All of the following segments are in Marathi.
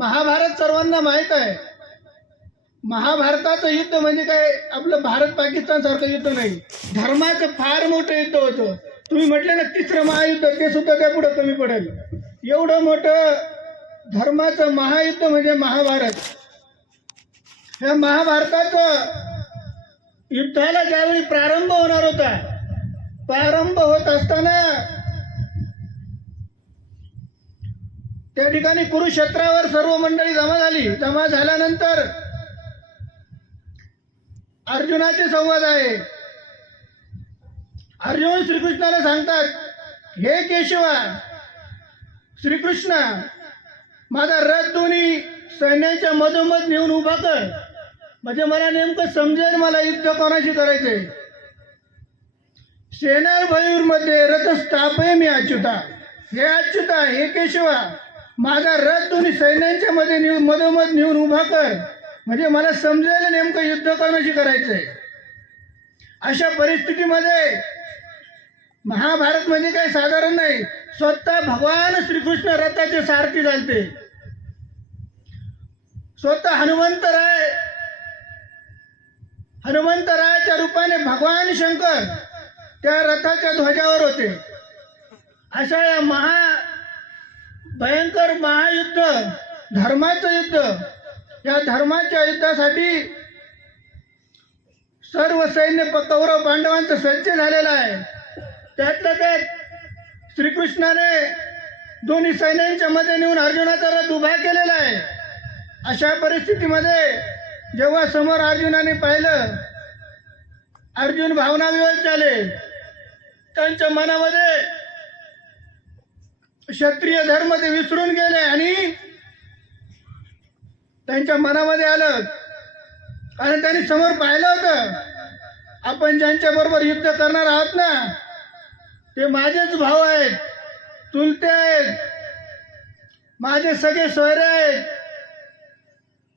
महाभारत सर्वांना माहीत आहे. महाभारताचं युद्ध म्हणजे काय आपलं भारत पाकिस्तान सारखं युद्ध नाही. धर्माचं फार मोठं युद्ध होतं. तुम्ही म्हटलं ना तिसरं महायुद्ध, ते सुद्धा त्या पुढे कमी पडेल. एवढं मोठं धर्माचं महायुद्ध म्हणजे महाभारत. ह्या महाभारताचं युद्धाला ज्यावेळी प्रारंभ होणार होता, प्रारंभ होत असताना त्या ठिकाणी कुरुक्षेत्रावर सर्व मंडळी जमा झाली. जमा झाल्यानंतर अर्जुनाचे संवाद आहे. अर्जुन श्रीकृष्णाला सांगतात, हे केशवा, श्रीकृष्ण, माझा रथ दोन्ही सैन्याच्या मधोमध नेऊन उभा कर, म्हणजे मला नेमकं समजेल मला युद्ध कोणाशी करायचंय. सेनाभयूरमध्ये रथस्थापय मी अच्युता. हे अच्युता, हे केशवा, माझा रथ दोन्ही सैन्यांच्या मध्ये मधोमध नेऊन उभा कर, म्हणजे मला समजेल नेमकं युद्ध कोणाशी करायचंय. अशा परिस्थितीमध्ये महाभारत म्हणजे काही साधारण नाही. स्वतः भगवान श्रीकृष्ण रथाचे सारथी झालते. स्वतः हनुमंतरायाच्या रूपाने भगवान शंकर त्या रथाच्या ध्वजावर होते. अशा या भयंकर महायुद्ध, धर्माचं युद्ध, या धर्माच्या युद्धासाठी सर्व सैन्य कौरव पांडवांचं सज्ज झालेलं आहे. त्यातल्या त्यात श्रीकृष्णाने दोन्ही सैन्यांच्या मध्ये नेऊन अर्जुनाचा रथ उभा केलेला आहे. अशा परिस्थितीमध्ये जेव्हा समोर अर्जुनाने पाहिलं, अर्जुन भावनाविवश झाले. त्यांच्या मनामध्ये क्षत्रिय धर्म ते विसरून गेले आणि त्यांच्या मनामध्ये आलं, कारण त्यांनी समोर पाहिलं होतं, आपण ज्यांच्या बरोबर युद्ध करणार आहोत ना, ते माझेच भाऊ आहेत, चुलते आहेत, माझे सगळे सोयरे आहेत.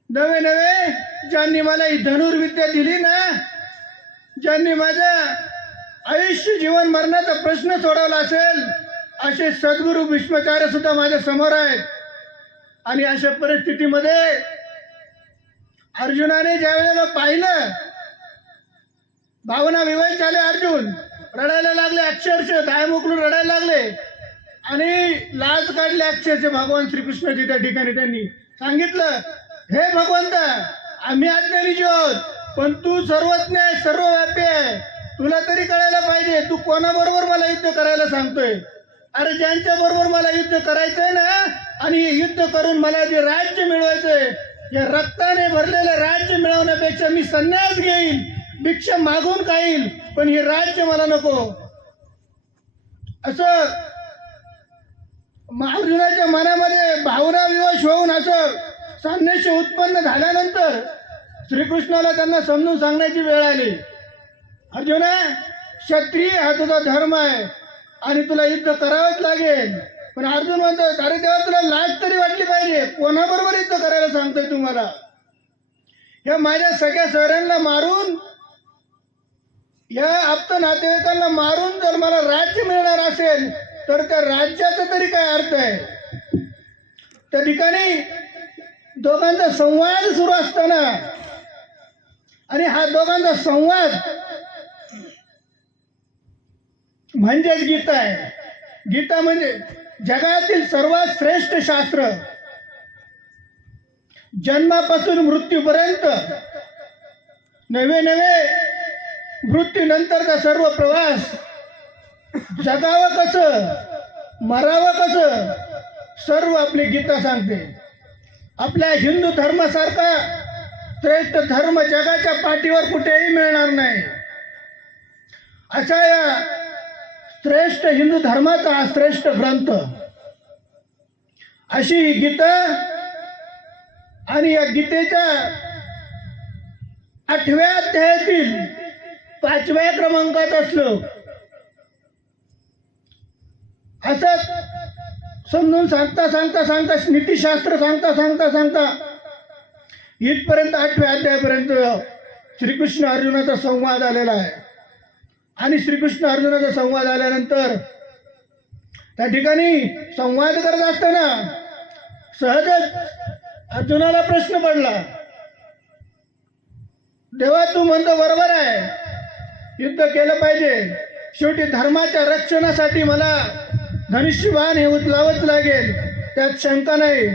नवे नवे ज्यांनी मला ही धनुर्विद्या दिली ना, ज्यांनी माझं आयुष्य जीवन मरणाचा प्रश्न सोडवला असेल, असे सद्गुरू भीष्माचार्य सुद्धा माझ्या समोर आहेत. आणि अशा परिस्थितीमध्ये अर्जुनाने ज्या वेळेला पाहिलं, भावना विवश झाले. अर्जुन रडायला लागले, अक्षरशः दाय मोकळून रडायला लागले आणि लाज काढले अक्षरशः. भगवान श्रीकृष्णाची त्या ठिकाणी त्यांनी सांगितलं, हे भगवंत, आम्ही अज्ञानी जीव आहोत, पण तू सर्वज्ञ आहे, सर्वव्यापी आहे. तुला तरी कळायला पाहिजे, तू कोणाबरोबर मला युद्ध करायला सांगतोय. अरे ज्यांच्या बरोबर मला युद्ध करायचंय ना, आणि हे युद्ध करून मला जे राज्य मिळवायचंय, या रक्ताने भरलेलं राज्य मिळवण्यापेक्षा मी संन्यास घेईल, भिक्षा मागून खाईल, पण हे राज्य मला नको. असं अर्जुनाच्या मनामध्ये भावना विवश होऊन असं संन्यास उत्पन्न झाल्यानंतर श्रीकृष्णाला त्यांना समजून सांगण्याची वेळ आली. अर्जुना, क्षत्रिय हा तुझा धर्म आहे आणि तुला युद्ध करावंच लागेल. पण अर्जुन म्हणतो, अरे तेव्हा तुला लाज तरी वाटली पाहिजे, कोणाबरोबर युद्ध करायला सांगतोय तुम्हाला. या माझ्या सगळ्या शहरांना मारून, या आप्त नातेवाईकांना मारून जर मला राज्य मिळणार असेल, तर त्या राज्याचा तरी काय अर्थ आहे. त्या ठिकाणी दोघांचा संवाद सुरू असताना, आणि हा दोघांचा संवाद म्हणजेच गीता आहे. गीता म्हणजे जगातील सर्वात श्रेष्ठ शास्त्र. जन्मापासून मृत्यूपर्यंत, नवे नवे मृत्यूनंतरचा सर्व प्रवास, जगावं कसं, मरावं कसं, सर्व आपली गीता सांगते. आपल्या हिंदू धर्मासारखा श्रेष्ठ धर्म जगाच्या पाठीवर कुठेही मिळणार नाही. अशा या श्रेष्ठ हिंदू धर्माचा हा श्रेष्ठ ग्रंथ, अशी ही गीता. आणि या गीतेच्या 8व्या अध्यायातील 5व्या क्रमांकाचा श्लोक असं समजून सांगता नीतिशास्त्र सांगता इथपर्यंत 8व्या अध्यायापर्यंत श्रीकृष्ण अर्जुनाचा संवाद आलेला आहे. आणि श्रीकृष्ण अर्जुनाचा संवाद आल्यानंतर त्या ठिकाणी संवाद करत असताना सहजच अर्जुनाला प्रश्न पडला, देवा तू म्हणतो बरोबर आहे, युद्ध केलं पाहिजे, शेवटी धर्माच्या रक्षणासाठी मला धनुष्यबाण हे उचलावंच लागेल, त्यात शंका नाही.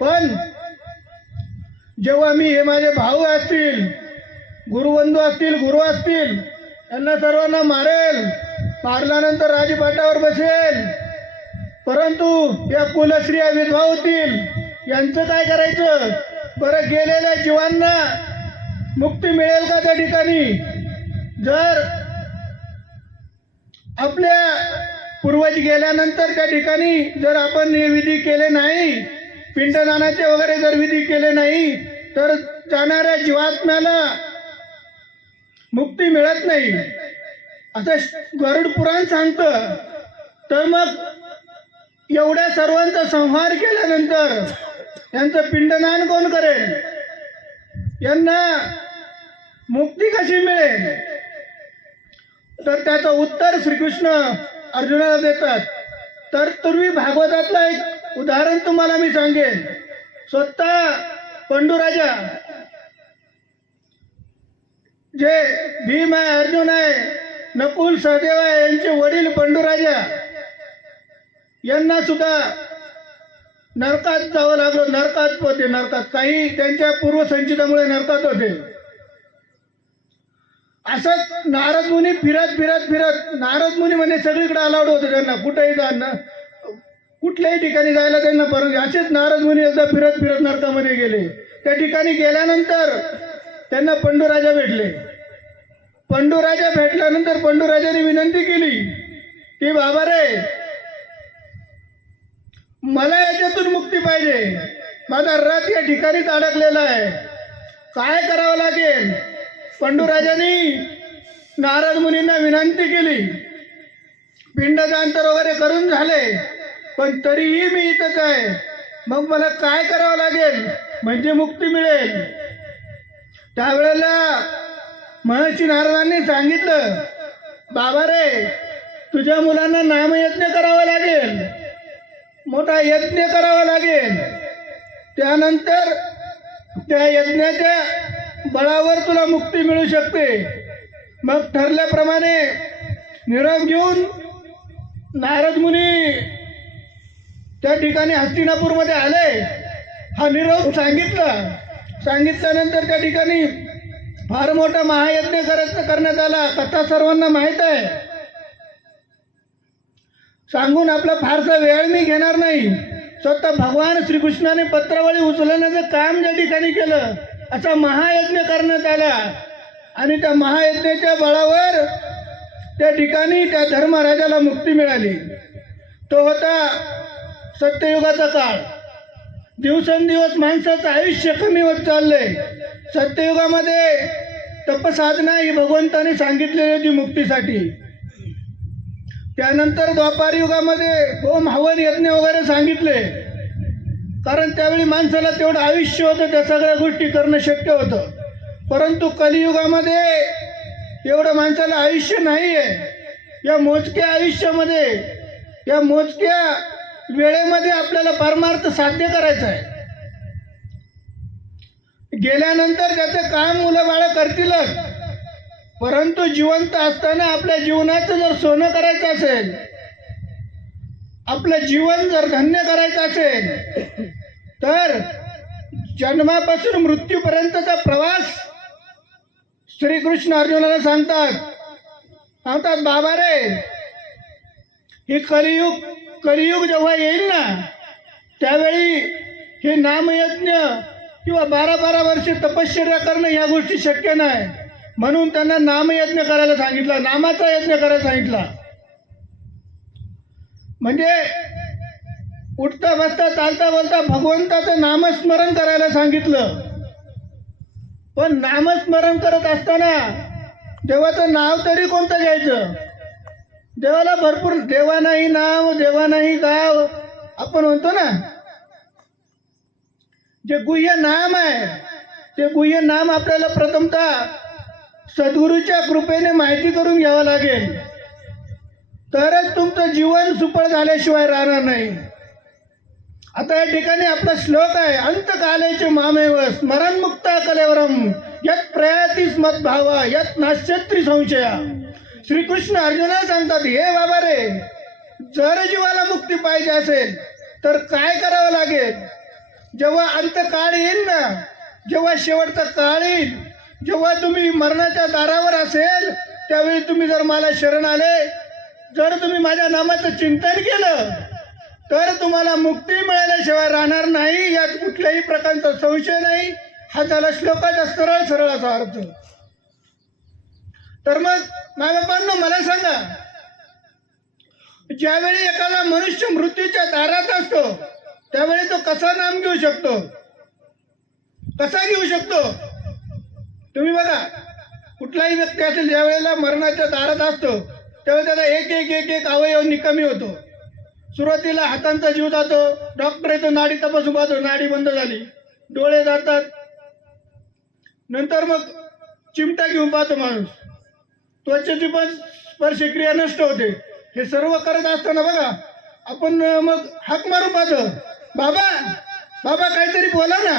पण जेव्हा मी हे माझे भाऊ असतील, गुरुबंधू असतील, गुरु असतील, यांना सर्वांना मारेल, मारल्यानंतर राजपाटावर बसेल, परंतु या कुलस्त्रिया विधवा होतील, यांचं काय करायचं? बरं, गेलेल्या जीवांना मुक्ती मिळेल का त्या ठिकाणी? जर आपल्या पूर्वज गेल्यानंतर त्या ठिकाणी जर आपण हे विधी केले नाही, पिंडदानाचे वगैरे जर विधी केले नाही, तर जाणाऱ्या जीवात्म्याला मुक्ती मिळत नाही असं गरुड पुराण सांगतं. तर मग एवढ्या सर्वांचा संहार केल्यानंतर यांचं पिंडदान कोण करेल? यांना मुक्ती कशी मिळेल? तर त्याचं उत्तर श्रीकृष्ण अर्जुनाला देतात. तर पूर्वी भागवतातलं एक उदाहरण तुम्हाला मी सांगेन. स्वतः पंडुराजा, जे भीम आहे, अर्जुन आहे, नकुल, सहदेव आहे, यांचे वडील पंडुराजा, यांना सुद्धा नरकात जावं लागलं. नरकात होते, नरकात काही त्यांच्या पूर्वसंचितामुळे नरकात होते. असंच नारद मुनी फिरत फिरत फिरत, नारद मुनी म्हणजे सगळीकडे अलाउड होतं त्यांना, कुठेही जाणं, कुठल्याही ठिकाणी जायला त्यांना परवानगी. असेच नारद मुनी एकदा फिरत फिरत नरकामध्ये गेले. त्या ठिकाणी गेल्यानंतर त्यांना पंडुराजा भेटले. पंडुराजा भेटल्यानंतर पंडुराजाने विनंती केली की बाबा रे, मला याच्यातून मुक्ती पाहिजे, माझा रथ या ठिकाणीच अडकलेला आहे, काय करावं लागेल? पंडुराजांनी नारद मुनींना विनंती केली. पिंडदान तर वगैरे करून झाले, पण तरीही मी इथंच आहे, मग मला काय करावं लागेल म्हणजे मुक्ती मिळेल? त्यावेळेला महर्षी नारदांनी सांगितलं, बाबा रे, तुझ्या मुलांना नामयज्ञ करावा लागेल, मोठा यज्ञ करावा लागेल, त्यानंतर त्या यज्ञाच्या बळावर तुला मुक्ती मिळू शकते. मग ठरल्याप्रमाणे निरोप घेऊन नारद मुनी त्या ठिकाणी हस्तिनापूरमध्ये आले. हा निरोप सांगितल्यानंतर त्या ठिकाणी फार मोठा महायज्ञ करण्यात आला. कथा सर्वांना माहीत आहे. सांगून आपला फारसा वेळ मी घेणार नाही. स्वतः भगवान श्रीकृष्णाने पत्रावळी उचलण्याचं काम ज्या ठिकाणी केलं, असा महायज्ञ करण्यात आला. आणि त्या महायज्ञाच्या बळावर त्या ठिकाणी त्या धर्मराजाला मुक्ती मिळाली. तो होता सत्ययुगाचा काळ. दिवसेंदिवस माणसाचं आयुष्य कमी होत चाललंय. सत्ययुगामध्ये तपसाधना ही भगवंताने सांगितलेली होती मुक्तीसाठी. त्यानंतर द्वापार युगामध्ये होम हवन यज्ञ वगैरे सांगितले, कारण त्यावेळी माणसाला तेवढं आयुष्य होतं, त्या सगळ्या गोष्टी करणं शक्य होतं. परंतु कलियुगामध्ये एवढं माणसाला आयुष्य नाही आहे. या मोजक्या आयुष्यामध्ये, या मोजक्या वेळेमध्ये आपल्याला परमार्थ साध्य करायचा आहे. गेल्यानंतर त्याचं काम मुलं बाळं करतीलच, परंतु जिवंत असताना आपल्या जीवनाचं जर सोनं करायचं असेल, आपलं जीवन जर धन्य करायचं असेल, तर जन्मापासून मृत्यूपर्यंतचा प्रवास श्रीकृष्ण अर्जुनाला सांगतात, बाबा रे, हे कलियुग जेव्हा येईल ना, त्यावेळी हे नामयज्ञ किंवा 12-12 वर्षे तपश्चर्या करणं या गोष्टी शक्य नाही. म्हणून त्यांना नामयज्ञ करायला सांगितला, नामाचा यज्ञ करायला सांगितला. म्हणजे उठता बसता चालता बोलता भगवंताचं नामस्मरण करायला सांगितलं. पण नामस्मरण करत असताना देवाचं नाव तरी कोणतं घ्यायचं? देवाला भरपूर, देवा नाही नाव, देवा नाही गाव आपण म्हणतो ना. जे गुह्य नाम आहे, ते गुह्य नाम आपल्याला प्रथमतः सद्गुरूच्या कृपेने माहिती करून घ्यावं लागेल, तरच तुमचं जीवन सुफळ झाल्याशिवाय राहणार नाही. आता या ठिकाणी आपला श्लोक आहे, अंतकालेचे मामेव स्मरणमुक्ता कलेवरम यत प्रयातीस मत भावा यत नाश्यत्री संशया. श्रीकृष्ण अर्जुनाला सांगतात, हे बाबा रे, जर जीवाला मुक्ती पाहिजे असेल तर काय करावं लागेल? जेव्हा अंतकाळ येईल ना, जेव्हा शेवटचा काळ येईल, जेव्हा तुम्ही मरणाच्या दारावर असेल, त्यावेळी तुम्ही जर मला शरण आले, जर तुम्ही माझ्या नामाचं चिंतन केलं, तर तुम्हाला मुक्ती मिळाल्याशिवाय राहणार नाही, यात कुठल्याही प्रकारचा संशय नाही. हा झाला श्लोकाचा सरळ सरळ असा अर्थ. तर मग मायबापांनो, मला सांगा, ज्यावेळी एखादा मनुष्य मृत्यूच्या दारात असतो त्यावेळी तो कसा नाम घेऊ शकतो, कसा घेऊ शकतो? तुम्ही बघा, कुठलाही व्यक्ती असेल ज्या वेळेला मरणाच्या दारात असतो त्यावेळी त्याला एक एक एक एक अवयव निकमी होतो. सुरुवातीला हातांचा जीव जातो, डॉक्टर येतो, नाडी तपासून पाहतो, नाडी बंद झाली, डोळे जातात, नंतर मग चिमटा घेऊन पाहतो माणूस, त्वचेची पण स्पर्शक्रिया नष्ट होते. हे सर्व करत असताना बघा, आपण मग हाक मारून पाहतो, बाबा बाबा काहीतरी बोला ना.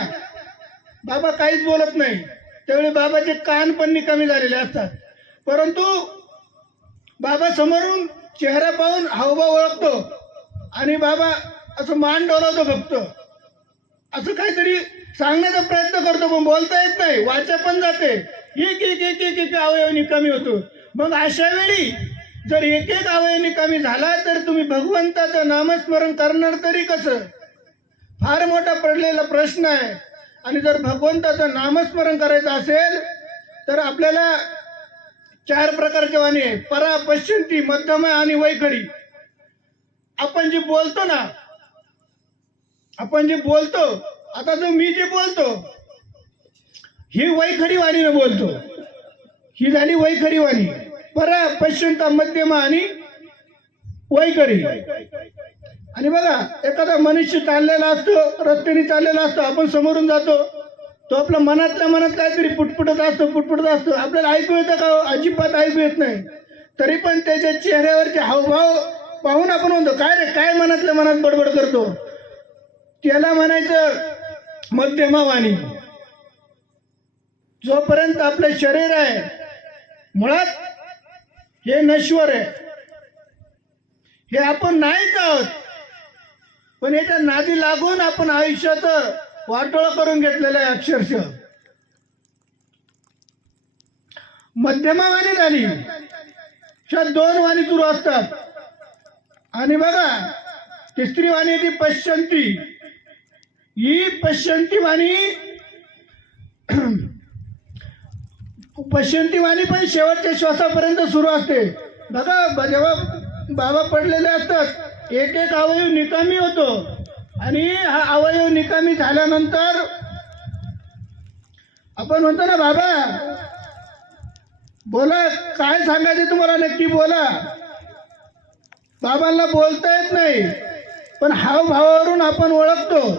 बाबा काहीच बोलत नाही. त्यावेळी बाबाचे कान पण निकामी झालेले असतात, परंतु बाबा समोरून चेहरा पाहून हावभाव ओळखतो आणि बाबा असं मान डोलावतो, फक्त असं काहीतरी सांगण्याचा प्रयत्न करतो, पण बोलता येत नाही, वाचा पण जाते, एक एक एक एक एक अवयव निकामी होतो. मग अशा वेळी जर एक एक अवयव निकामी झाला तर तुम्ही भगवंताचं नामस्मरण करणार तरी कसं? फार मोठा पडलेला प्रश्न आहे. आणि जर भगवंताचं नामस्मरण करायचं असेल तर आपल्याला 4 प्रकारचे वाणी आहे, परा, पश्चिंती, मध्यमा आणि वैखरी. आपण जे बोलतो ना, आपण जे बोलतो, आता जो मी जे बोलतो ही वैखरी वाणीने बोलतो, ही झाली वैखरी वाणी. परा, पश्चिंता, मध्यमा आणि वैखरी. आणि बघा, एखादा मनुष्य चाललेला असतो, रस्त्याने चाललेला असतो, आपण समोरून जातो, तो आपल्या मनातल्या मनात काहीतरी पुटपुटत असतो, आपल्याला ऐकू येतं का? अजिबात ऐकू येत नाही. तरी पण त्याच्या चेहऱ्यावरचे हावभाव पाहून आपण म्हणतो, काय रे, काय मनातल्या मनात बडबड करतो? त्याला म्हणायचं मध्यमा वाणी. जोपर्यंत आपलं शरीर आहे, मुळात हे नश्वर आहे, हे आपण नाहीच आहोत, पण याच्या नादी लागून आपण आयुष्याचं वाटोळं करून घेतलेलं आहे अक्षरशः. मध्यमा वाणी झाली, ह्या 2 वाणी सुरू असतात. आणि बघा, तिसरी वाणी ती पश्चंती. ही पश्चंती वाणी पण शेवटच्या श्वासापर्यंत सुरू असते. बघा, जेव्हा बाबा पडलेले असतात, एक एक अवयव निकामी होतो, आणि हा अवयव निकामी झाल्यानंतर आपण म्हणतो ना, बाबा बोला, काय सांगायचं तुम्हाला, नक्की बोला. बाबांना बोलता येत नाही, पण हावभावावरून आपण ओळखतो.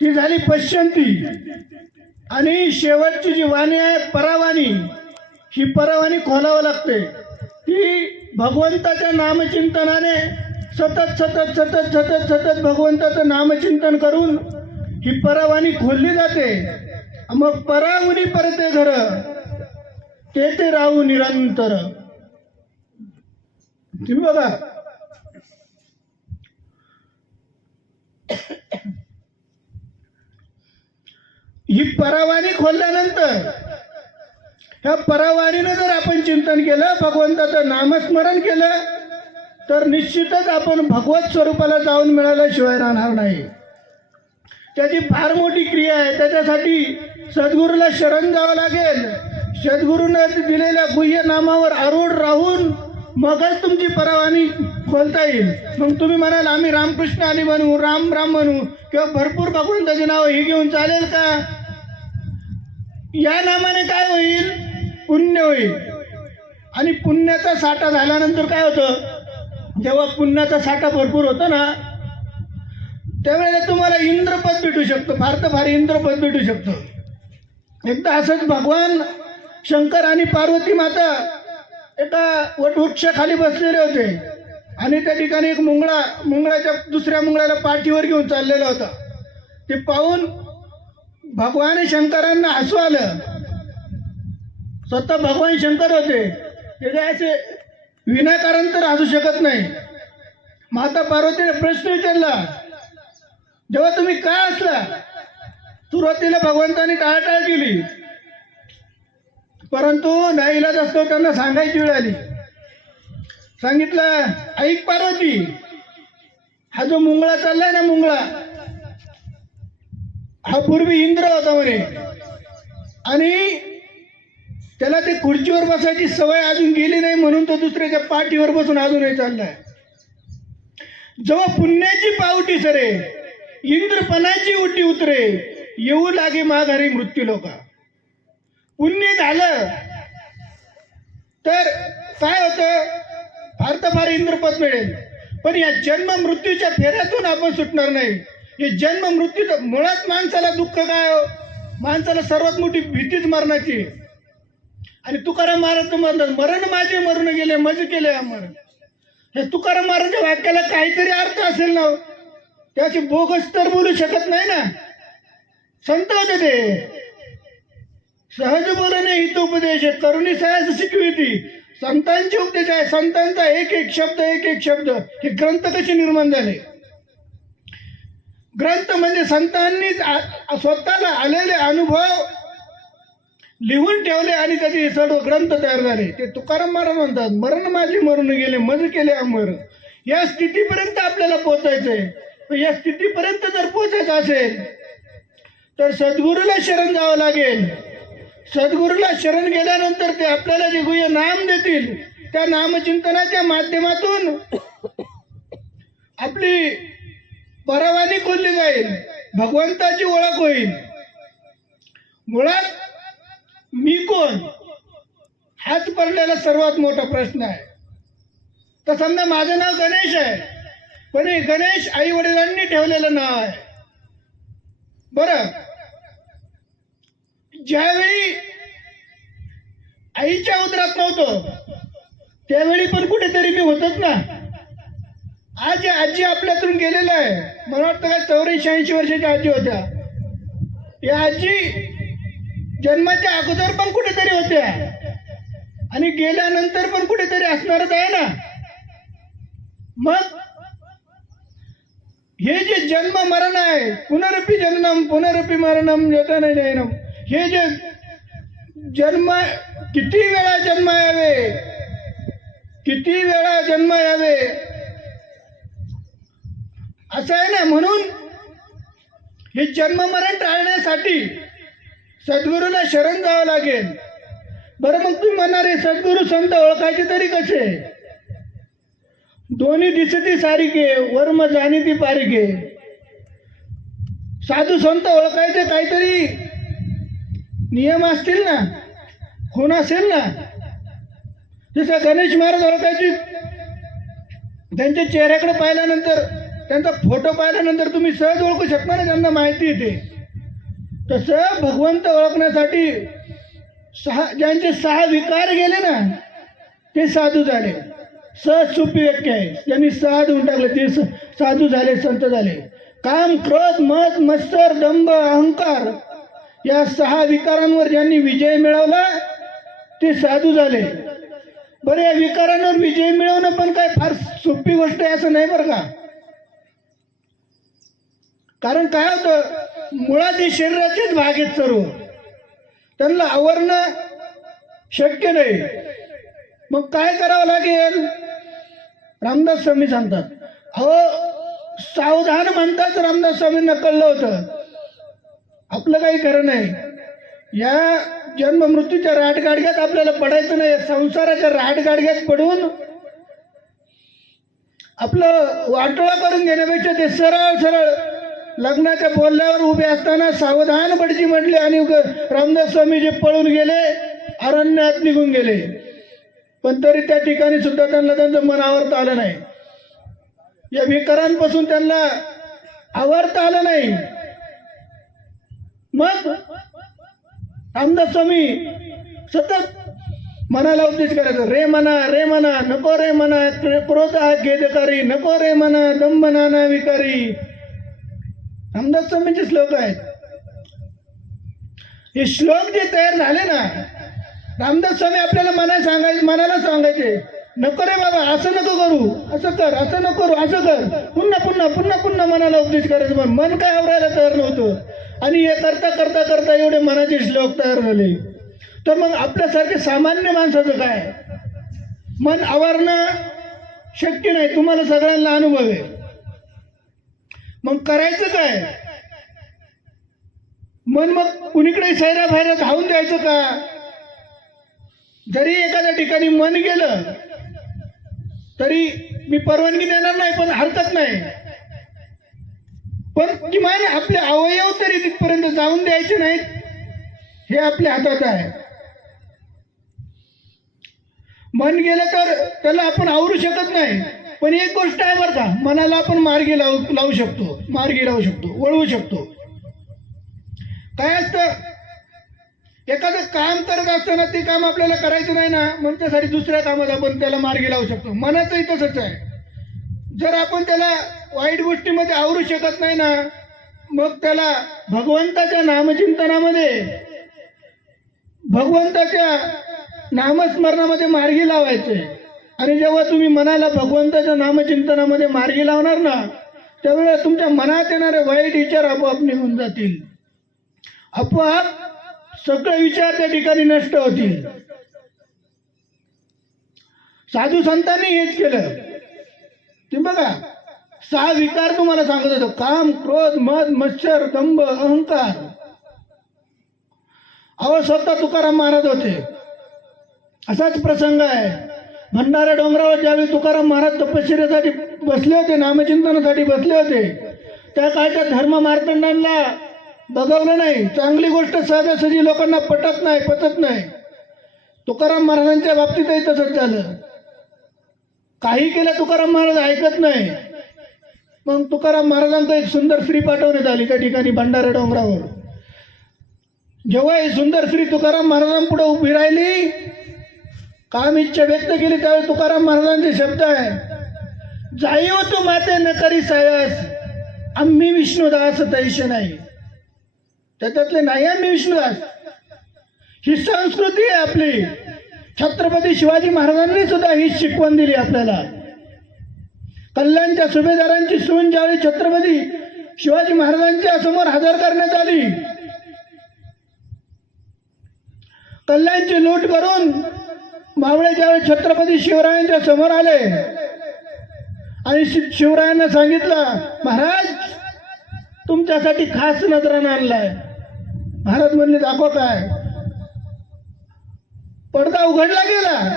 ती झाली पश्चंती. आणि शेवटची जी वाणी आहे परावाणी, ही परावाणी खोलावं लागते. ती भगवंताच्या नामचिंतनाने सतत सतत सतत सतत सतत भगवंताचं नामचिंतन करून ही परावाणी खोलली जाते. मग पराहुनी परते घर ते राहू निरंतर. तुम्ही बघा, ही परावाणी खोलल्यानंतर ह्या परावाणीनं जर आपण चिंतन केलं, भगवंताचं नामस्मरण केलं, तर निश्चितच आपण भगवत स्वरूपाला जाऊन मिळाल्याशिवाय राहणार नाही. त्याची फार मोठी क्रिया आहे. त्याच्यासाठी सद्गुरूला शरण जावं लागेल. सद्गुरूनं दिलेल्या गुह्य नामावर आरूढ राहून मगच तुमची परावाणी खोलता येईल. मग तुम्ही म्हणाल आम्ही रामकृष्ण हरी म्हणू, राम राम म्हणू, किंवा भरपूर भगवंताची नावं ही घेऊन चालेल का? या नामाने काय होईल? पुण्य होईल. आणि पुण्याचा साठा झाल्यानंतर काय होतं? जेव्हा पुण्याचा साठा भरपूर होतो ना, त्यावेळेला तुम्हाला इंद्रपद भेटू शकतो. फार तर फार इंद्रपद भेटू शकतो. एकदा असंच भगवान शंकर आणि पार्वती माता एका वटवृक्षाखाली बसलेले होते. आणि त्या ठिकाणी एक मुंगळाच्या दुसऱ्या मुंगळाला पाठीवर घेऊन चाललेला होता. ते पाहून भगवान शंकरांना हसू आलं. स्वतः भगवान शंकर होते, ते काय असे विनाकारण तर हसू शकत नाही. माता पार्वतीने प्रश्न विचारला, जेव्हा तुम्ही काय असला? सुरुवातीला भगवंतांनी टाळाटाळ केली, परंतु नाईलाज असतो त्यांना सांगायची वेळ आली. सांगितलं, ऐक पार्वती, हा जो मुंगळा चाललाय ना, मुंगळा हा पूर्वी इंद्र होता म्हणे, आणि त्याला ते खुर्चीवर बसायची सवय अजून गेली नाही, म्हणून तो दुसऱ्याच्या पाठीवर बसून अजूनही चाललाय. जेव्हा पुण्याची पावटी सरे, इंद्रपणाची उटी उतरे, येऊ लागे माघारी मृत्यू लोका. पुण्य झालं तर काय होतं? फार तर फार इंद्रपद मिळेल, पण या जन्म मृत्यूच्या फेऱ्यातून आपण सुटणार नाही. हे जन्म मृत्यूचं मुळात माणसाला दुःख काय हो? माणसाला सर्वात मोठी भीतीच मरणाची. आणि तुकाराम महाराज म्हणतात, मरण माझे मरून गेले, मज केले अमर. हे तुकाराम महाराजच्या वाक्याला काहीतरी अर्थ असेल ना, त्याची बोगस तर बोलू शकत नाही ना. संत होते ते, सहज बोलणे हितोपदेश, तरुणी सहज शिकविती. संतांचे उपदेश आहे, संतांचा एक एक शब्द, एक एक शब्द. हे ग्रंथ कसे निर्माण झाले? ग्रंथ म्हणजे संतांनी स्वतःला आलेले अनुभव लिहून ठेवले आणि त्याचे सर्व ग्रंथ तयार झाले. ते तुकाराम महाराज म्हणतात, मरण माझे मरून गेले, मज केले अमर. या स्थितीपर्यंत आपल्याला पोचायचंय. या स्थितीपर्यंत जर पोचायचं असेल तर सद्गुरूला शरण जावं लागेल. सद्गुरूला शरण गेल्यानंतर ते आपल्याला जे गुह्य नाम देतील, त्या नामचिंतनाच्या माध्यमातून आपली परवानी खोलली जाईल, भगवंताची ओळख होईल. मुळात मी कोण हाच पडलेला सर्वात मोठा प्रश्न आहे. तर समजा माझं नाव गणेश आहे, पण हे गणेश आई वडिलांनी ठेवलेलं नाव आहे. बरं, ज्यावेळी आईच्या उदरात नव्हतो त्यावेळी पण कुठेतरी मी होतच ना. आज आजी आपल्यातून गेलेला आहे, मला वाटतं काय 84-80 वर्षाच्या आजी होत्या. या आजी जन्माच्या अगोदर पण कुठेतरी होत्या आणि गेल्यानंतर पण कुठेतरी असणारच आहे ना. मग हे जे जन्म मरण आहे, पुनरपी जन्म पुनरपी मरणम येता नाही जैनम, हे जे जन्म किती वेळा जन्म यावे, किती वेळा जन्म यावे असं आहे ना. म्हणून हे जन्म मरण टाळण्यासाठी सद्गुरूला शरण जावं लागेल. बरं, मग तुम्ही म्हणणार हे सद्गुरू संत ओळखायचे तरी कसे? दोन्ही दिसती सारिके, वर्म जाणीती पारिके. साधू संत ओळखायचे काहीतरी नियम असतील ना, खूण असेल ना. जसं गणेश महाराज ओळखायची, त्यांच्या चेहऱ्याकडे पाहिल्यानंतर, त्यांचा फोटो पाहिल्यानंतर तुम्ही सहज ओळखू शकणार, त्यांना माहिती येते. तसं भगवंत ओळखण्यासाठी ज्यांचे 6 विकार गेले ना, ते साधू झाले. सहज सोपी व्याख्या आहे, त्यांनी 6 देऊन टाकले, ते साधू झाले, संत झाले. काम, क्रोध, मद, मत्सर, दंभ, अहंकार या 6 विकारांवर ज्यांनी विजय मिळवला ते साधू झाले. बरं, या विकारांवर विजय मिळवणं पण काय फार सोपी गोष्ट आहे असं नाही बरं का. कारण काय होतं, मुळात हे शरीराचेच भाग आहेत सर्व, त्यांना आवरणं शक्य नाही. मग काय करावं लागेल? रामदास स्वामी सांगतात, हो सावधान म्हणतात. रामदास स्वामींना कळलं होतं आपलं काही खरं नाही. या जन्म मृत्यूच्या राटगाडग्यात आपल्याला पडायचं नाही. संसाराच्या राटगाडग्यात पडून आपलं वाटोळा करून घेण्यापेक्षा ते सरळ सरळ लग्नाच्या बोलल्यावर उभे असताना सावधान बडजी म्हटले आणि रामदास स्वामी जे पळून गेले, अरण्यात निघून गेले. पण तरी त्या ठिकाणी सुद्धा त्यांना त्यांचं मन आवरता आलं नाही. या विकारांपासून त्यांना आवरता आलं नाही. मग रामदास स्वामी सतत मनाला उपदेश करायचा, रे मना नको रे मना क्रोध हा खेदकारी, नको रे मना दंभ नाना विकारी. रामदास स्वामींचे श्लोक आहेत. हे श्लोक जे तयार झाले ना, रामदास स्वामी आपल्याला मनाला सांगायचे, नको रे बाबा असं नको करू, असं कर, असं नको करू, असं कर. पुन्हा पुन्हा पुन्हा पुन्हा मनाला उपदेश करायचं. पण मन काय आवरायला तयार नव्हतं. आणि हे करता करता करता एवढे मनाचे श्लोक तयार झाले. तर मग आपल्यासारखे सामान्य माणसाचं काय, मन आवारणं शक्य नाही. तुम्हाला सगळ्यांना अनुभव आहे. मग करायचं काय? मन मग कुणीकडे सैरा फायरा धावून द्यायचं का? जरी एखाद्या ठिकाणी मन गेलं तरी मी परवानगी देणार नाही, पण हरकत नाही. पण किमान आपले अवयव तरी तिथपर्यंत जाऊन द्यायचे नाहीत, हे आपल्या हातात आहे. मन गेलं तर त्याला आपण आवरू शकत नाही. पण एक गोष्ट आहे बरं का, मनाला आपण मार्गी लावू शकतो, वळवू शकतो. काय असतं, एखादं काम करत असताना ते काम आपल्याला करायचं नाही ना, मग त्यासाठी दुसऱ्या कामात आपण त्याला मार्गी लावू शकतो. मनाचंही तसंच आहे. जर आपण त्याला वाईट गोष्टीमध्ये आवरू शकत नाही ना, मग त्याला भगवंताच्या नामचिंतनामध्ये, भगवंताच्या नामस्मरणामध्ये मार्गी लावायचे. आणि जेव्हा तुम्ही मनाला भगवंताच्या नामचिंतनामध्ये मार्गी लावणार ना, त्यावेळेला तुमच्या मनात येणारे वाईट विचार आपोआप निघून जातील. आपोआप सगळे विचार त्या ठिकाणी नष्ट होतील. साधू संतांनी हेच केलं. तुम्ही बघा, 6 विकार तुम्हाला सांगत होतो: काम, क्रोध, मद, मत्सर, दंभ, अहंकार. अहो स्वतः तुकाराम महाराज होते. असाच प्रसंग आहे. भंडारा डोंगरावर ज्यावेळी तुकाराम महाराज तपश्चर्यासाठी बसले होते, नामचिंतनासाठी बसले होते, त्या काळच्या धर्म मार्तंडांना बघवलं नाही. चांगली गोष्ट सहजासहजी लोकांना पचत नाही. तुकाराम महाराजांच्या बाबतीतही तसंच झालं. काही केलं तुकाराम महाराज ऐकत नाही. मग तुकाराम महाराजांचं एक सुंदर स्त्री पाठवण्यात आली त्या ठिकाणी भंडारा डोंगरावर. जेव्हा ही सुंदर स्त्री तुकाराम महाराजांपुढे उभी राहिली, काम इच्छा व्यक्त केली, त्यावेळी तुकाराम महाराजांचे शब्द आहे: जाईव तू माते न करी सायस, आम्ही विष्णुदास तैश नाही. त्याच्यातले नाही आम्ही विष्णुदास. ही संस्कृती आहे आपली. छत्रपती शिवाजी महाराजांनी सुद्धा ही शिकवण दिली आपल्याला. कल्याणच्या सुभेदारांची सून ज्यावेळी छत्रपती शिवाजी महाराजांच्या समोर हजर करण्यात आली, कल्याणची लूट करून मावळे ज्यावेळी छत्रपती शिवरायांच्या समोर आले आणि शिवरायांना सांगितलं, महाराज तुमच्यासाठी खास नजराणा आणलाय. महाराज म्हणले, दाखव काय. पडदा उघडला गेला.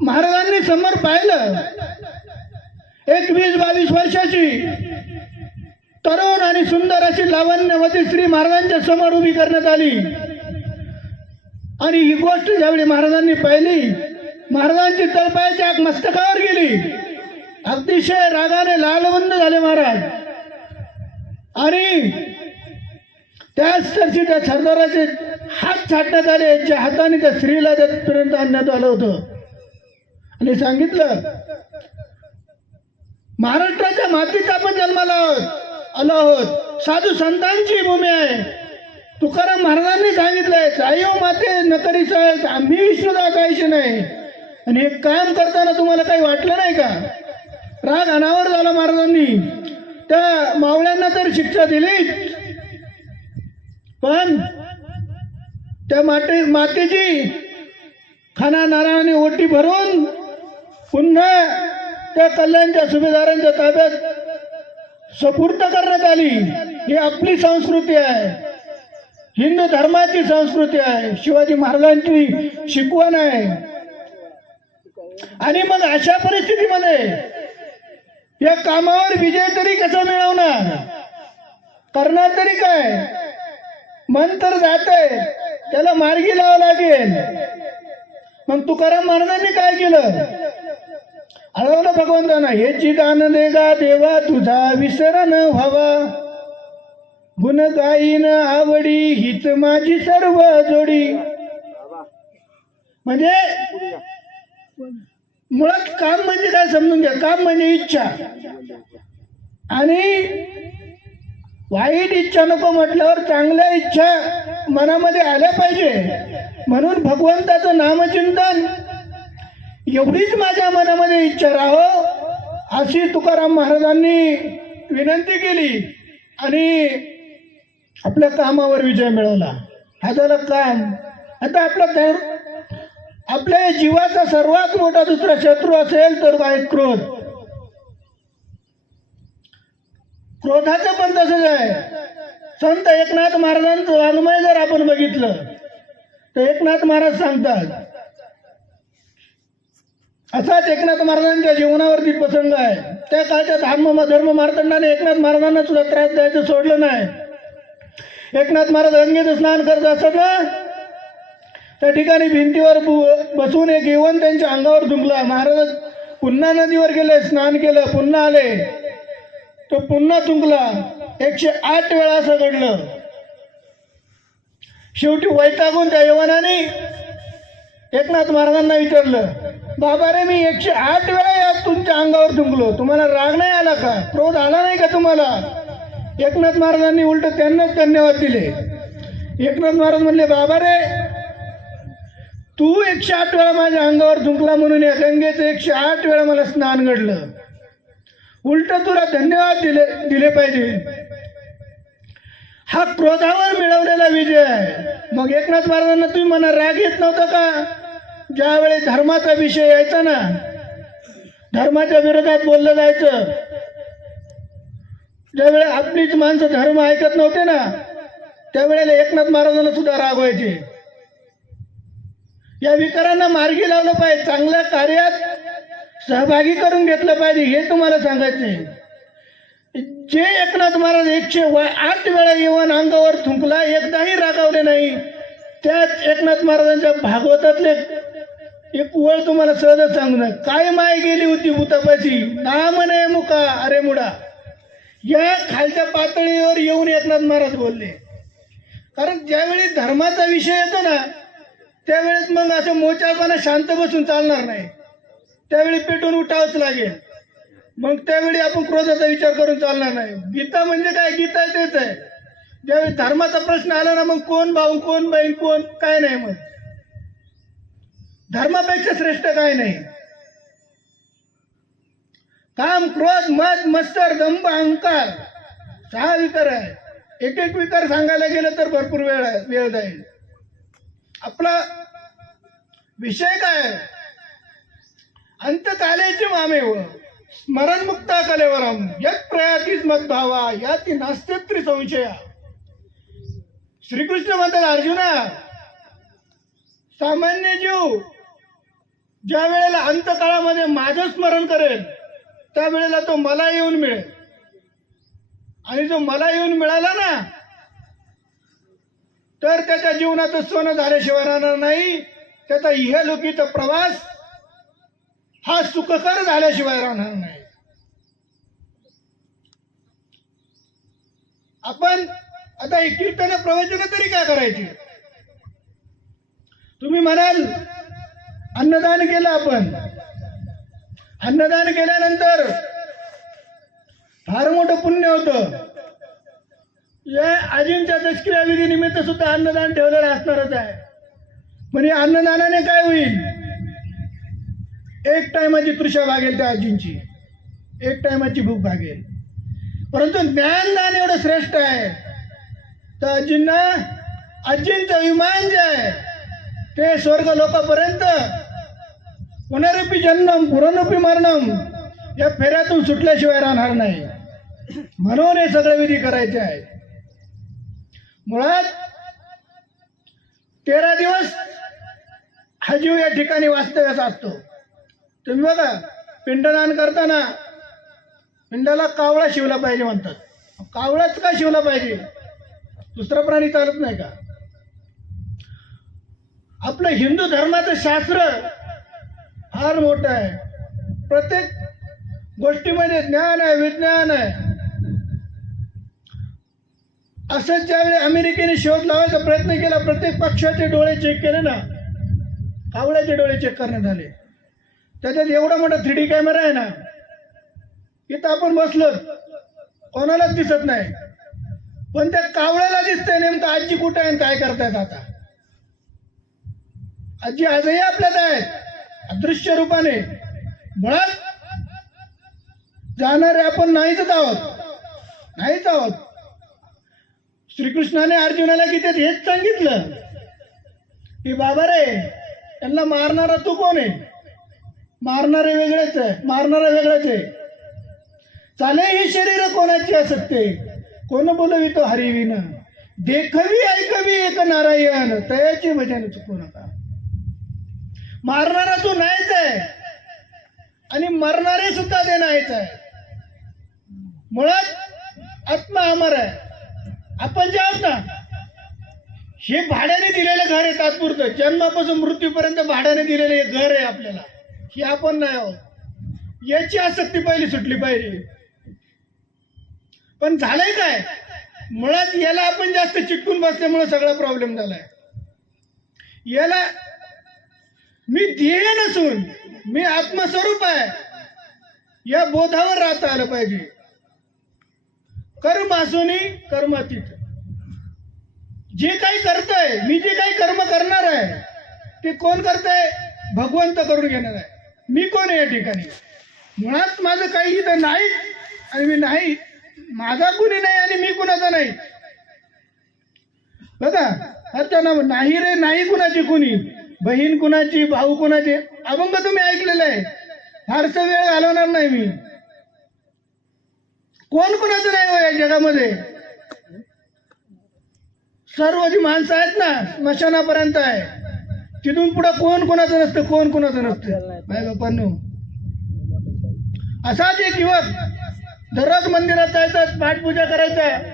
महाराजांनी समोर पाहिलं, एक 20-22 वर्षाची तरुण आणि सुंदर अशी लावण्यवती स्त्री महाराजांच्या समोर उभी करण्यात आली. आणि ही गोष्ट ज्यावेळी महाराजांनी पाहिली, महाराजांची तळपायाची आग मस्तकावर गेली. अतिशय रागाने लालबंद झाले महाराज. आणि त्याच सरशी त्या सरदाराचे हात छाटण्यात आले, ज्या हाताने त्या स्त्रीला तिथपर्यंत आणण्यात आलं होतं. आणि सांगितलं, महाराष्ट्राच्या मातीत आपण जन्माला आलो आहोत. साधू संतांची भूमी आहे. तुकाराम महाराजांनी सांगितलंय, जाईव माते न करी सायस, आम्ही विष्णुदास आईचे नाही. आणि हे काम करताना तुम्हाला काही वाटलं नाही का? राग अनावर झाला महाराजांनी. त्या मावळ्यांना तर शिक्षा दिलीच, पण त्या मातेची खाना नारळाने ओटी भरून पुन्हा त्या कल्याणच्या सुभेदारांच्या ताब्यात सुपूर्द करण्यात आली. ही आपली संस्कृती आहे, हिंदू धर्माची संस्कृती आहे, शिवाजी महाराजांची शिकवण आहे. आणि मग अशा परिस्थितीमध्ये या कामावर विजय तरी कसा मिळवणार? करणार तरी काय? मन तर जातंय, त्याला मार्गी लावावं लागेल. मग तुकाराम महाराजांनी काय केलं? आळवलं भगवंतांना, हे चिदान देगा देवा तुझा विसरण व्हावा, गुण गाईन आवडी हीच माझी सर्व जोडी. म्हणजे मुळात काम म्हणजे काय समजून घ्या, काम म्हणजे इच्छा. आणि वाईट इच्छा नको म्हटल्यावर चांगल्या इच्छा मनामध्ये आल्या पाहिजे. म्हणून भगवंताचं नामचिंतन एवढीच माझ्या मनामध्ये इच्छा राहो अशी तुकाराम महाराजांनी विनंती केली आणि आपल्या कामावर विजय मिळवला. हा झाला काम. आता आपल्या जीवाचा सर्वात मोठा दुसरा शत्रू असेल तर काय? क्रोध. क्रोधाचं पण तसंच आहे. संत एकनाथ महाराजांचं वाङ्मय जर आपण बघितलं तर एकनाथ महाराज सांगतात, असाच एकनाथ महाराजांच्या जीवनावरती प्रसंग आहे. त्या काळच्या धर्म मार्तंडाने एकनाथ महाराजांना सुद्धा त्रास द्यायचं सोडलं नाही. एकनाथ महाराज गंगेचं स्नान करत असताना त्या ठिकाणी भिंतीवर बसून एक येऊन त्यांच्या अंगावर धुंकला. महाराज पुन्हा नदीवर गेले, स्नान केलं, पुन्हा आले, तो पुन्हा थुंकला. 108 वेळा असं घडलं. शेवटी वैतागून त्या यवनाने एकनाथ महाराजांना विचारलं, बाबा रे, मी 108 वेळा या तुमच्या अंगावर थुंकलो, तुम्हाला राग नाही आला का? क्रोध आला नाही का तुम्हाला? एकनाथ महाराजांनी उलट त्यांनाच धन्यवाद दिले. एकनाथ महाराज म्हणले, बाबा रे, तू 108 वेळा माझ्या अंगावर थुंकला म्हणून या गंगेचं 108 वेळा मला स्नान घडलं. उलट तुला धन्यवाद दिले पाहिजे. हा क्रोधावर मिळवलेला विजय आहे. मग एकनाथ महाराजांना तुम्ही म्हणा राग येत नव्हता का? ज्यावेळेस धर्माचा विषय यायचा ना, धर्माच्या विरोधात बोललं जायचं, ज्यावेळेस आपलीच माणसं धर्म ऐकत नव्हते ना, त्यावेळेला एकनाथ महाराजांना सुद्धा राग व्हायचे. या विकारांना मार्गी लावलं पाहिजे, चांगल्या कार्यात सहभागी करून घेतलं पाहिजे, हे तुम्हाला सांगायचंय. जे एकनाथ महाराज 108 वेळा येऊन अंगावर थुंकला, एकदाही रागावले नाही. त्याच एकनाथ महाराजांच्या भागवतातले एक ओळ तुम्हाला सहजच सांगणार. काय माय गेली होती भूतापाशी, नाम नये मुका अरे मुडा. या खालच्या पातळीवर येऊन एकनाथ महाराज बोलले. कारण ज्यावेळी धर्माचा विषय येतो ना, त्यावेळेस मग असं मोचाळपणा शांत बसून चालणार नाही. त्यावेळी पेटून उठावंच लागेल. मग त्यावेळी आपण क्रोधाचा विचार करून चालणार नाही. गीता म्हणजे काय? गीता तेच आहे. ज्यावेळी धर्माचा प्रश्न आला ना, मग कोण भाऊ, कोण बहीण, कोण काय नाही. मग धर्मापेक्षा श्रेष्ठ काय नाही. काम, क्रोध, मद, मत्सर, दंभ, अहंकार, 6 विकार आहे. एक एक विकार सांगायला गेलं तर भरपूर वेळ जाईल. आपला विषय काय? अंतकालेची मामेव स्मरणमुक्ता कलेवरम यत् प्रयातीच मद्भावा याती नास्त्यत्री संशया. श्रीकृष्ण म्हणतात, अर्जुना, सामान्य जीव ज्या वेळेला अंतकाळामध्ये माझं स्मरण करेल त्यावेळेला तो मला येऊन मिळेल. आणि जो मला येऊन मिळाला ना, तर त्याच्या जीवनाचं सोनं झाल्याशिवाय राहणार नाही. त्याचा इहलोकीचा प्रवास हा सुखकर झाल्याशिवाय राहणार नाही. आपण आता ही कीर्तन प्रवचन तरी काय करायची? तुम्ही म्हणाल अन्नदान केलं. आपण अन्नदान केल्यानंतर फार मोठं पुण्य होतं. या आजींच्या दशक्रिया विधी निमित्त सुद्धा अन्नदान ठेवलेलं असणारच आहे. म्हणजे अन्नदानाने काय होईल? एक टायमाची तृषा भागेल त्या आजींची, एक टायमाची भूक भागेल. परंतु ज्ञानदान एवढं श्रेष्ठ आहे तर आजींचं विमान जे आहे ते स्वर्ग लोकांपर्यंत पुनरपि जन्म पुनरपि मरणम या फेऱ्यातून सुटल्याशिवाय राहणार नाही. म्हणून हे सगळे विधी करायचे आहेत. मुळात 13 दिवस हा जीव या ठिकाणी वास्तव्यास असतो. तुम्ही बघा, पिंडदान करताना पिंडाला कावळा शिवला पाहिजे म्हणतात. कावळाच का शिवला पाहिजे? दुसरा प्राणी चालत नाही का? आपलं हिंदू धर्माचं शास्त्र फार मोठं आहे. प्रत्येक गोष्टीमध्ये ज्ञान आहे, विज्ञान आहे. असंच ज्यावेळी अमेरिकेने शोध लावायचा प्रयत्न केला, प्रत्येक पक्षाचे डोळे चेक केले ना, कावळ्याचे डोळे चेक करण्यात आले. त्याच्यात एवढा मोठा 3D कॅमेरा आहे ना, इथं आपण बसलो कोणालाच दिसत नाही, पण त्या कावळ्याला दिसतंय नेमकं आजी कुठे आहे आणि काय करतायत. आता आजी आजही आपल्यात आहेत अदृश्य रूपाने. मुळात जाणारे आपण नाहीच आहोत. श्रीकृष्णाने अर्जुनाला गीतेत हेच सांगितलं की बाबा रे, यांना मारणारा तू कोण आहे? मारणारा वेगळेच आहे. चाले ही शरीर कोणाची असते, कोण बोलवितो हरिविन, देखवी ऐकवी एक नारायण, तयाची भजन चुकू नका. मारणारा तू नाहीच आहे आणि मरणारे सुद्धा ते नाहीच आहे. मुळात आत्मा अमर आहे. आपण जे आहोत ना, हे भाड्याने दिलेलं घर आहे तात्पुरतं. जन्मापासून मृत्यूपर्यंत भाड्याने दिलेलं हे घर आहे आपल्याला. हे आपण नाही आहोत. याची आसक्ती पहिली सुटली पाहिजे. पण झालंय काय, मुळात याला आपण जास्त चिटकून बसल्यामुळे सगळा प्रॉब्लेम झालाय. याला मी ध्येय नसून मी आत्मस्वरूप आहे या बोधावर राहता आलं पाहिजे. कर्म असूनी कर्मातीत. जे काही करतोय मी, जे काही कर्म करणार आहे ते कोण करतंय? भगवंत करून घेणार आहे. मी कोण आहे या ठिकाणी? मुळात माझं काही इथं नाही आणि मी नाही. माझा कुणी नाही आणि मी कुणाचा नाही. बघा अर्चना, नाही रे नाही कुणाची कुणी, बहीण कुणाची, भाऊ कुणाचे, अभंग तुम्ही ऐकलेलं आहे. फारसा वेळ घालवणार नाही मी. कोण कुणाचं नाही हो या जगामध्ये. सर्व जी माणसं आहेत ना स्मशानापर्यंत आहे, तिथून पुढे कोण कुणाचं नसतं. बाय बापांनो, असाच एक युवक दररोज मंदिरात जायचं, पाठपूजा करायचं.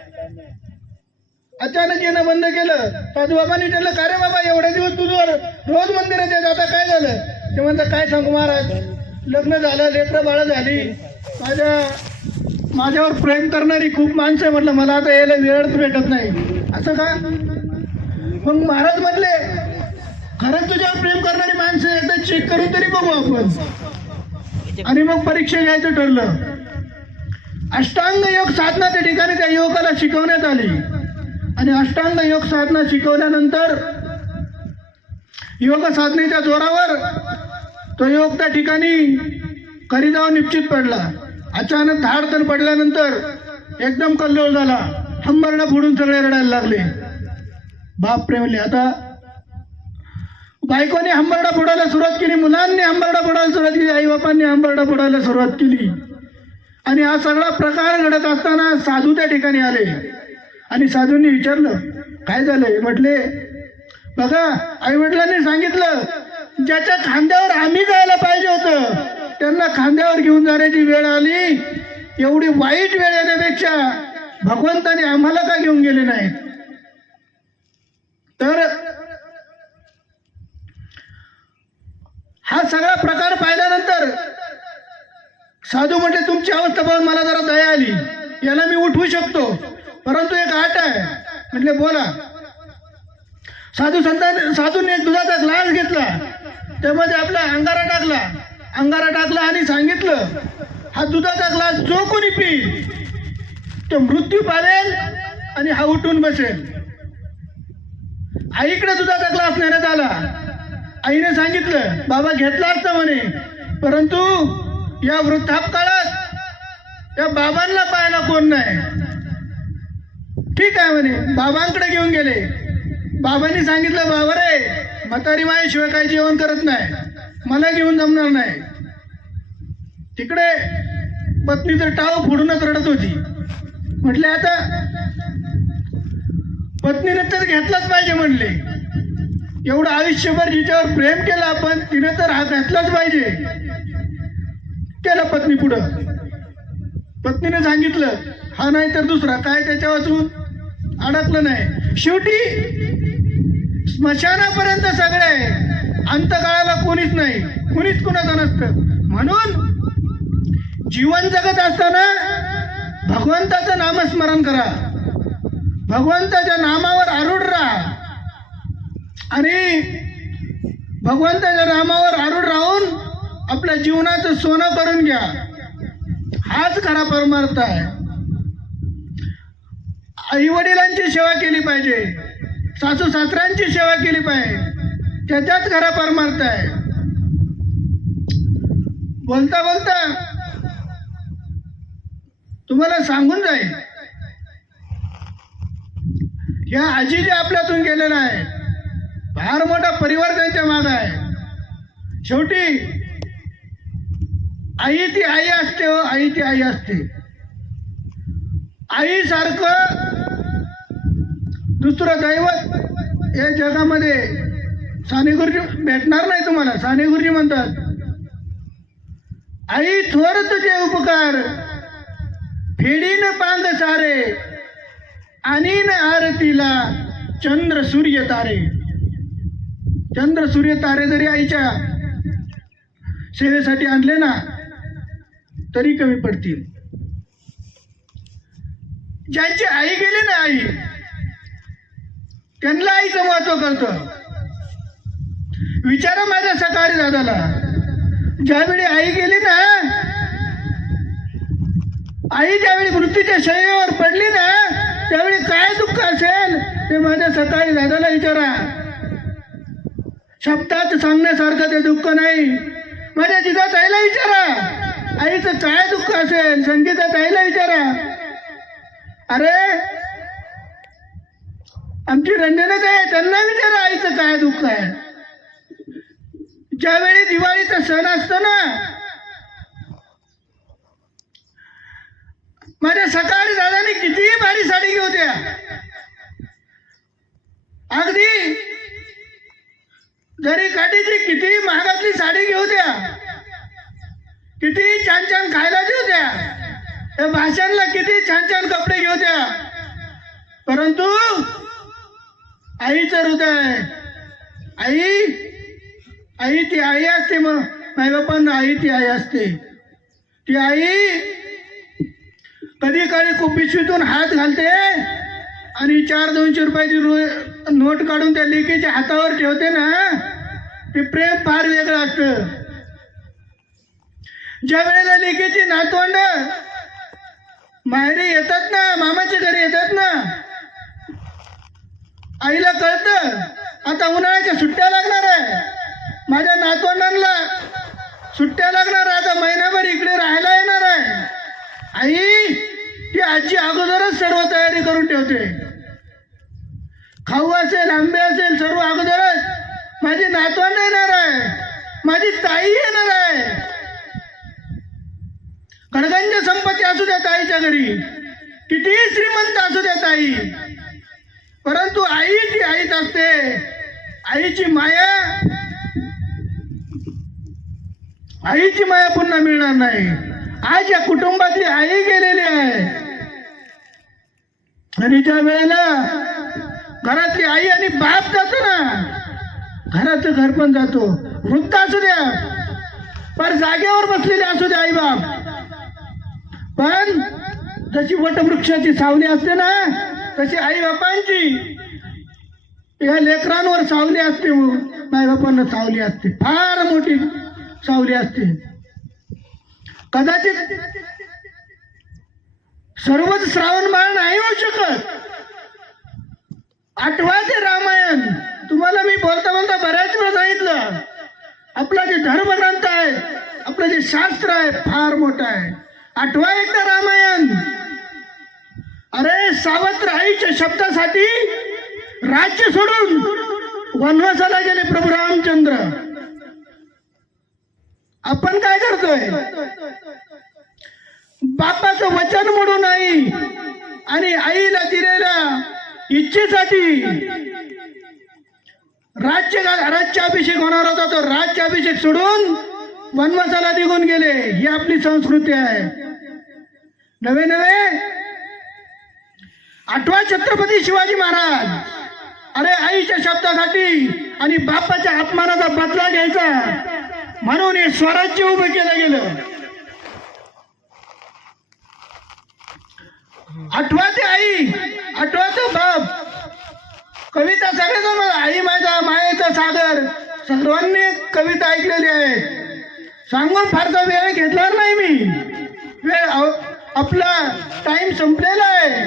अचानक येणं बंद केलं. साधूबाबांनी विचारलं, का रे बाबा एवढे दिवस तुझं रोज मंदिरात येत, आता काय झालं? ते म्हणतात, काय सांगू महाराज, लग्न झालं, लेकरं बाळ झाली, माझ्यावर प्रेम करणारी खूप माणसं आहे. म्हटलं मला आता यायला वेळच भेटत नाही. असं का? मग महाराज म्हटले, खरंच तुझ्यावर प्रेम करणारी माणसं एकदा चेक करून तरी बघू आपण. आणि मग परीक्षा घ्यायचं ठरलं. अष्टांग योग साधना त्या ठिकाणी त्या युवकाला शिकवण्यात आली आणि अष्टांग योग साधना शिकवल्यानंतर योग साधनेच्या जोरावर तो योग त्या ठिकाणी करिदाव निश्चित पडला. अचानक धाडतन पडल्यानंतर एकदम कल्लोळ झाला. हंबरडा फोडून सगळे रडायला लागले. बाप प्रेमले. आता बायकोने हंबरडा फोडायला सुरुवात केली, मुलांनी हंबरडा फोडायला सुरुवात केली, आई बापांनी हंबरडा फोडायला सुरुवात केली. आणि हा सगळा प्रकार घडत असताना साधू त्या ठिकाणी आले आणि साधूंनी विचारलं, काय झालंय? म्हटले, बघा आई वडिलांनी सांगितलं, ज्याच्या खांद्यावर आम्ही जायला पाहिजे होतं त्यांना खांद्यावर घेऊन जाण्याची वेळ आली. एवढी वाईट वेळ येण्यापेक्षा भगवंताने आम्हाला का घेऊन गेले नाही? तर हा सगळा प्रकार पाहिल्यानंतर साधू म्हटले, तुमची अवस्था पाहून मला जरा दया आली, याला मी उठवू शकतो, परंतु एक अट आहे. म्हटले बोला. साधूने एक दुधाचा ग्लास घेतला, त्यामध्ये आपला अंगारा टाकला आणि सांगितलं, हा दुधाचा ग्लास जो कोणी पिईल तो मृत्यू पावेल आणि हा उठून बसेल. आईकडे दुधाचा ग्लास नेण्यात आला. आईने सांगितलं, बाबा घेतला असता म्हणे, परंतु या वृद्धापकाळात या बाबांना पाहायला कोण नाही. ठीक आहे म्हणे. बाबांकडे घेऊन गेले. बाबांनी सांगितलं, बाबा रे म्हातारी मायाशिवाय काही जेवण करत नाही, मला घेऊन जमणार नाही. तिकडे पत्नीचं टाव फोडूनच रडत होती. म्हटले, आता पत्नीने तर घेतलाच पाहिजे म्हणले. एवढं आयुष्यभर जिच्यावर प्रेम केलं आपण, तिने तर हा घेतलाच पाहिजे. केलं पत्नी पुढं. पत्नीने सांगितलं, हा नाही तर दुसरा काय, त्याच्या वाचून अडकलं नाही. शेवटी स्मशानापर्यंत सगळे, अंतकाळाला कोणीच नाही, कोणीच कुणाचं नसतं. म्हणून जीवन जगत असताना भगवंताचं नामस्मरण करा, भगवंताच्या नामावर आरूढ राहा आणि भगवंताच्या नामावर आरूढ राहून आपल्या जीवनाचं सोनं करून घ्या. हाच खरा परमार्थ आहे. आई वडिलांची सेवा केली पाहिजे, सासू सासऱ्यांची सेवा केली पाहिजे, त्याच्यात खरा परमार्थ आहे. बोलता बोलता तुम्हाला सांगून जाईल, या आजी जे आपल्यातून गेलेला आहे फार मोठा परिवर्तनाच्या माग आहे. शेवटी आई ती आई असते हो, आई ती आई असते. आईसारखं दुसरं दैवत या जगामध्ये साने गुरुजी भेटणार नाही तुम्हाला. साने गुरुजी म्हणतात, आई थोर तुझे उपकार फेडीन पांग सारे, आणीन आरतीला चंद्र सूर्य तारे. चंद्र सूर्य तारे जरी आईच्या सेवेसाठी आणले ना तरी कमी पडतील. ज्यांची आई गेली ना आई, त्यांना आईचं महत्व कळतं. विचारा माझ्या सकाळी दादाला, ज्यावेळी आई गेली ना, आई ज्यावेळी मृत्यूच्या शय्येवर पडली ना, त्यावेळी काय दुःख असेल ते माझ्या सकाळी दादाला विचारा. शब्दात सांगण्यासारखं ते दुःख नाही. माझ्या जिजाताईला विचारा आईचं काय दुःख असेल, संगीताताईला विचारा. अरे आमची रंजनाताई आहे, त्यांना विचारा आईचं काय दुःख आहे. ज्यावेळी दिवाळीचा सण असतो ना, माझ्या सकाळी दादाने कितीही भारी साडी घेऊ द्या, अगदी जरी काठीची कितीही महागातली साडी घेऊ द्या, किती छान छान खायला देऊ द्या, त्या भाषणला किती छान छान कपडे घेऊ द्या, परंतु आईचं हृदय, आई आई ती आई असते. मग मायबापांना आई ती आई असते. ती आई कधी काळी पिशवीतून हात घालते आणि 400-200 रुपयाची नोट काढून त्या लेकीच्या हातावर ठेवते ना, ते प्रेम फार वेगळं असतं. ज्या वेळेला लेकीची नातवंड माहेरी येतात ना, मामाच्या घरी येतात ना, आईला कळतं आता उन्हाळ्याच्या सुट्ट्या लागणार आहे, माझ्या नातवंडांना सुट्ट्या लागणार, आता महिनाभर इकडे राहायला येणार आहे. आई ती आजी अगोदरच सर्व तयारी करून ठेवते. खाऊ असेल, आंबे असेल, सर्व अगोदरच. माझी नातवंड येणार आहे, माझी ताई येणार आहे. खडगांची संपत्ती असू द्या ताईच्या घरी, कितीही श्रीमंत असू द्या ताई, परंतु आई ती आईच असते. आईची माया पुन्हा मिळणार नाही. आज या कुटुंबातली आई गेलेली आहे आणि ज्या वेळेला घरातली आई आणि बाप जातो ना, घराचं घर पण जातो. वृद्ध असू द्या, पर जागेवर बसलेले असू द्या आई बाप, पण जशी वटवृक्षाची सावली असते ना, तशी आई बापांची या लेकरांवर सावली असते. आई बापांना सावली असते, फार मोठी सावली असते. कदाचित सर्वच श्रावण बाळ नाही होऊ शकत. आठवा ते रामायण तुम्हाला मी बोलता बोलता बऱ्याच वेळा सांगितलं. आपला जे धर्मग्रंथ आहे, आपलं जे शास्त्र आहे फार मोठं आहे. आठवा एकदा रामायण. अरे सावत्र आईच्या शब्दासाठी राज्य सोडून वनवासाला गेले प्रभू रामचंद्र. आपण काय करतोय? बापाचं वचन मोडू नाही आणि आईला दिलेल्या इच्छेसाठी राज्याभिषेक होणार होता, तो राज्याभिषेक सोडून वनवासाला निघून गेले. ही आपली संस्कृती आहे. नवे नवे आठवा छत्रपती शिवाजी महाराज, अरे आईच्या शब्दासाठी आणि बापाच्या अपमानाचा बदला घ्यायचा म्हणून हे स्वराज्य उभं केलं गेलं. आठवा ते आई, आठवा ते बाप. कविता सगळेजण आई माझा मायेचा सागर, सर्वांनी कविता ऐकलेली आहे. सांगून फारसा वेळ घेतणार नाही मी, आपला टाइम संपलेला आहे.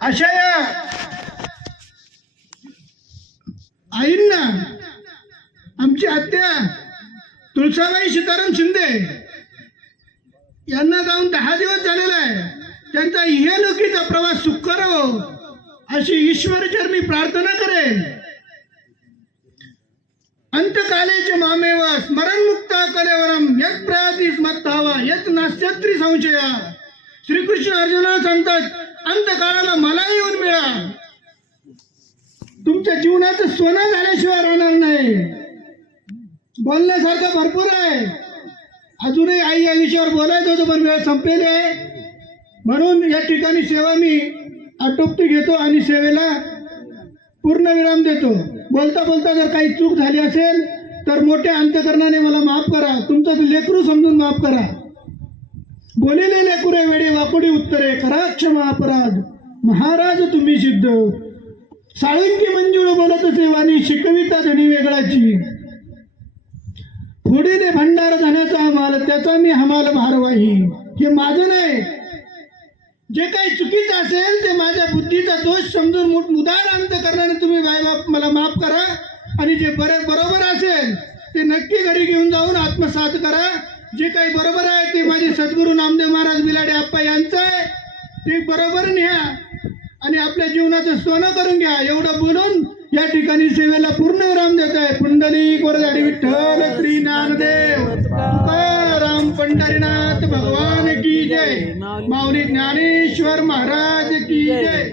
अशा या आईंना आमची आत्या तुळसाबाई सीताराम शिंदे यांना जाऊन 10 दिवस झालेला आहे. त्यांचा इहलोकीचा प्रवास सुखकर हो अशी ईश्वरचरणी प्रार्थना करेन. अंतकालेच मामेव स्मरणमुक्ता कलेवरम यत् प्रयाती स्मत्तावा यत् नास्त्यत्री संशया. श्रीकृष्ण अर्जुनाला सांगतात, अंतकाळाला मला येऊन मिळा. तुमच्या जीवनाचं सोनं झाल्याशिवाय राहणार नाही. बोलण्यासारखं भरपूर आहे. अजूनही आई या विषयावर बोलायचं होतं, पण वेळ संपलेली आहे. म्हणून या ठिकाणी सेवा मी आटोपती घेतो आणि सेवेला पूर्ण विराम देतो. बोलता बोलता जर काही चूक झाली असेल तर मोठ्या अंतकरणाने मला माफ करा. तुमचं लेकरू समजून माफ करा. बोलिले लेकुरे वेडे वाकुडी उत्तरे करा क्षमा अपराध. महाराज तुम्ही सिद्ध. साळुंकी मंजुळ बोलत असे वाणी शिकविता धनी वेगळाची. फोडीने भंडार धण्याचा हमाल त्याचा मी हमाल भारवाही. हे माझं नाही. जे काही चुकीचं असेल ते माझ्या बुद्धीचा दोष समजून मुदार अंतकरणाने तुम्ही बाप मला माफ करा. आणि जे बरोबर असेल ते नक्की घरी घेऊन जाऊन आत्मसात करा. जे काही बरोबर आहे ते माझे सद्गुरू नामदेव महाराज बिलाडे आप्पा यांचं आहे, ते बरोबर न्या आणि आपल्या जीवनाचं सोनं करून घ्या. एवढं बोलून या ठिकाणी सेवेला पूर्ण विराम देत आहे. पुंडलिक वरदाडी विठ्ठल श्री ज्ञानदेव तुकाराम पंढरीनाथ भगवान की जय. माऊली ज्ञानेश्वर महाराज की जय.